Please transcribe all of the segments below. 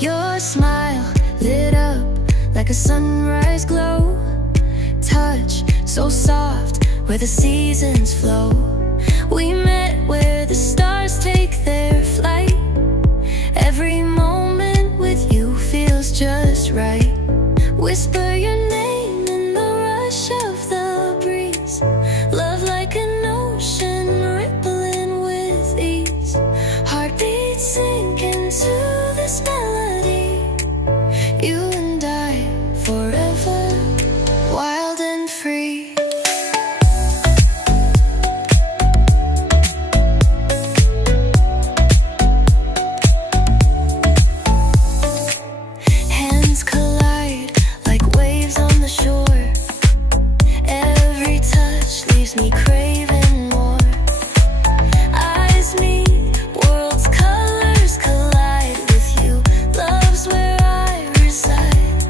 Your smile lit up like a sunrise glow. Touch so soft where the seasons flow. We met where the stars take their flight. Every moment with you feels just right. Whisper your name in the rush of the breeze. Love like an ocean rippling with ease. Heartbeats sink into this melody. You and I forever, wild and free. Hands collide like waves on the shore. Every touch leaves me craving more. Eyes meet, worlds' colors collide with you. Love's where I reside.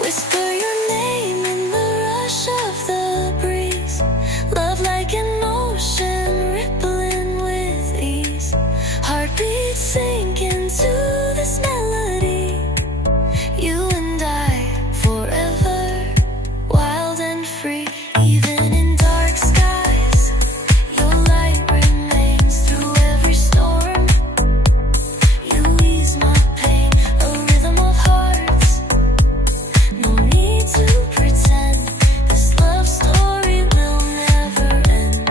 Whisper your name in the rush of the breeze. Love like an ocean rippling with ease. Heartbeats sink into this melody. You and I forever, wild and free. Even in dark skies, your light remains through every storm. You ease my pain, a rhythm of hearts. No need to pretend, this love story will never end.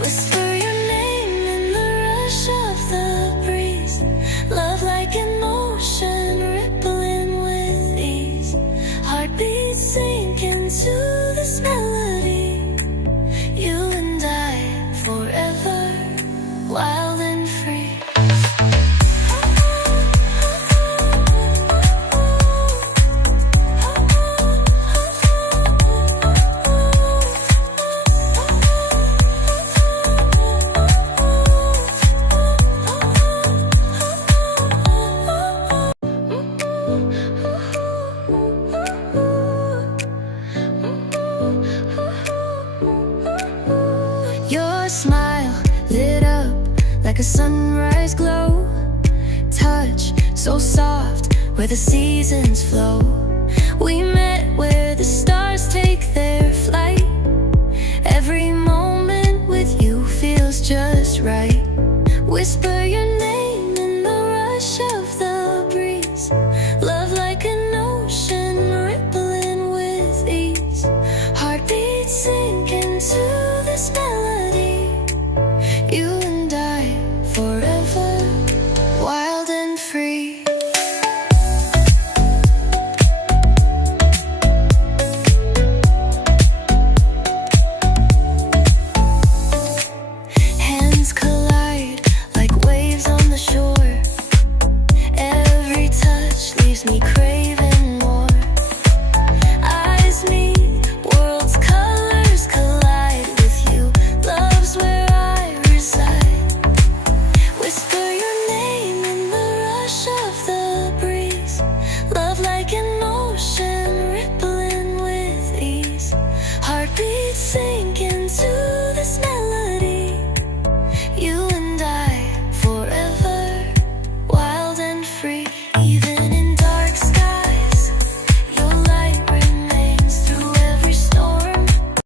Whisper your name in the rush of the breeze. Love like an ocean rippling with ease. Heartbeats sink into this melody. You and I forever, wild and free. Your smile lit up like a sunrise glow. Touch so soft where the seasons flow. We met where the stars take their flight. Every moment with you feels just right. Whisper your name in the rush of the breeze. Love like an ocean rippling with ease. Heartbeats sink into this melody. You and I forever, wild and free. Hands collide like waves on the shore. Every touch leaves me craving more. Eyes meet, worlds' colors collide with you. Love's where I reside. Whisper your name in the rush of the breeze. Love like an ocean rippling with ease. Heartbeats sink into this melody.